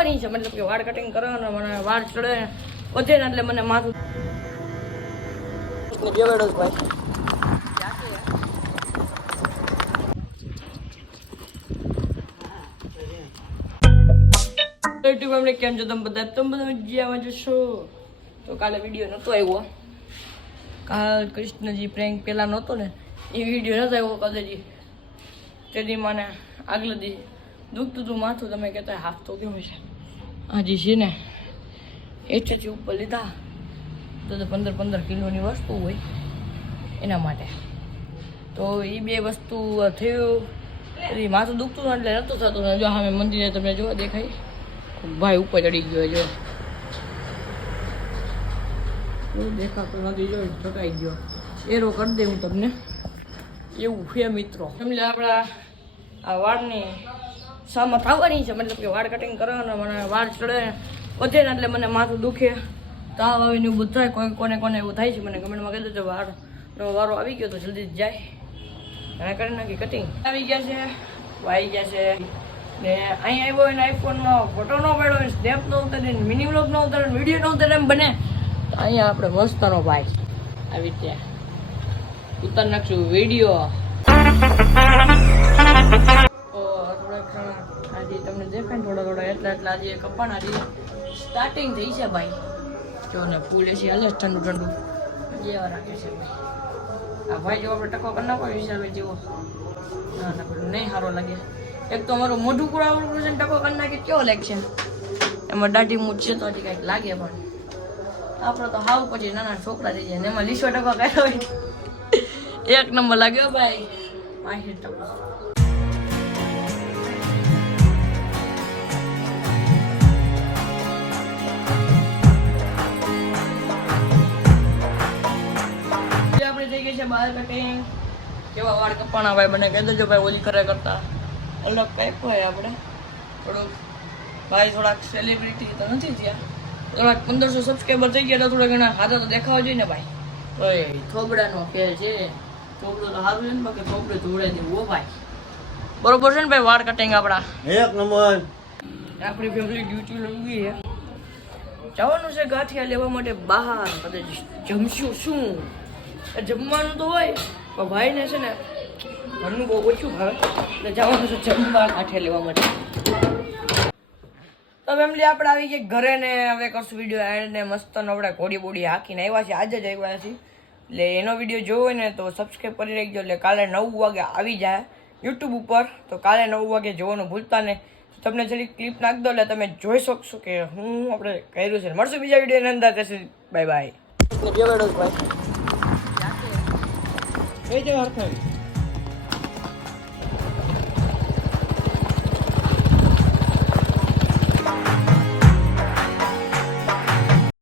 થવાની છે. મતલબ કે વાળ કટિંગ કરવાનો મને વાળ ચડે. વધે ને એટલે મને માથું બેવાડો ભાઈ. યુટ્યુબ અમને કેમ છો? તમે બધા? તમે બધા મજામાં જશો તો કાલે વીડિયો નહોતો આવ્યો. કાલ કૃષ્ણજી પ્રેન્ક પેલા નહોતો ને એ વીડિયો નહોતો આવ્યો કદાચ. તેથી મને આગલે દી દુખતું હતું માથું તમે કહેતા હાફ તો કેમ છે. આજે છે ને એચએચી ઉપર લીધા. તો પંદર પંદર કિલોની વસ્તુ હોય એના માટે. તો એ બે વસ્તુ થયું. એ માથું દુખતું એટલે નહોતું થતું. ને જો અમે મંદિરે તમને જોવા દેખાય. ભાઈ ઉપર ચડી ગયો જો. દેખાતો નથી જો ઠકાઈ ગયો. એરો કરી દે હું તમને. એવું છે મિત્રો. સમજે આપણા આ વાળની સામાં થવાની છે. મતલબ કે વાળ કટિંગ કરવાના, મને વાળ ચડે. વધે ને એટલે મને માથું દુખે. તાવ આવીને એવું થાય. કોઈ કોને કોને એવું થાય છે. મને કમેન્ટમાં કહી દેજો. વાળનો વારો આવી ગયો તો જલ્દી જ જાય. એને કરી નાખી કટિંગ આવી ગયા છે. વાઈ ગયા છે. ને અહીંયા આવ્યો હોય ને આઈફોનમાં ફોટો ન પાડ્યો હોય સ્નેપ ન ઉતારે મિની વ્લોગ ન ઉતારે વીડિયો ન ઉતારે એમ બને. તો અહીંયા આપણે મસ્તનો ભાઈ આવી ત્યાં ઉતાર નાખશું વીડિયો તમને દેખાય ને થોડા થોડા એટલા એટલા આજે કપાણ આજે સ્ટાર્ટિંગ થઈ છે ભાઈ. જો ને ફૂલ એસી હાલે ઠંડુ ઠંડુ. જેવા રાખે છે ભાઈ. આ ભાઈ જો આપણે ટકો કરી નાખો વિશાલભાઈ જેવો ના ના પેલું નહીં સારો લાગે. એક તો અમારું મોઢું આવડું છે ટકો કરી નાખે કેવો લાગશે? એમાં દાઢી મૂછ છે તો હજી કાંઈક લાગે પણ. આપણો તો હાવ પછી નાના છોકરા થઈ જાય ને એમાં લીસો ટકો કર્યો હોય. એક નંબર લાગ્યો ભાઈ. પાંચ ટકો. બાર કટિંગ કેવા વાળ કપાણા ભાઈ મને કહી દેજો ભાઈ ઓલી કરે કરતા. અલગ કંઈક હોય આપણે. થોડુંક ભાઈ થોડાક સેલિબ્રિટી તો નથી થયા. થોડાક પંદરસો સબસ્ક્રાઈબર થઈ ગયા તો થોડા ઘણા હાથા તો દેખાવા જોઈએ ને ભાઈ. ઓય થોબડાનો ખેલ છે. થોબડો તો સારું છે ને બાકી થોબડો જોડે દેવું ભાઈ. બરોબર છે ને ભાઈ વાળ કટિંગ આપણા એક નંબર. આપણી ફેમિલી ડ્યુટી લંગી છે. જવાનું છે ગાંઠિયા લેવા માટે બહાર. બધે જમશું શું? જમવાનું તો હોય, પણ ભાઈને છે ને ઘરનું બહુ ઓછું ભાવે. એટલે જવાનું છે જમવા કાંઠે લેવા માટે. તો ફેમિલી આપણે આવી ગયા ઘરે ને હવે કરશું વીડિયો એન્ડ ને મસ્ત આપણે ઘોડી બોડી હાકીને આવ્યા છે આજે જ આવ્યા છીએ. એટલે એનો વીડિયો જોવો ને તો સબસ્ક્રાઈબ કરી રાખજો. એટલે કાલે નવ વાગે આવી જાય યુટ્યુબ ઉપર. તો કાલે નવ વાગે જોવાનું ભૂલતા ને તમને જરી ક્લિપ નાખ દો એટલે તમે જોઈ શકશો કે હું આપણે કર્યું છે. મળશું બીજા વિડીયોની અંદર. બાય બાય બે ભાઈ એ જે હરખાઈ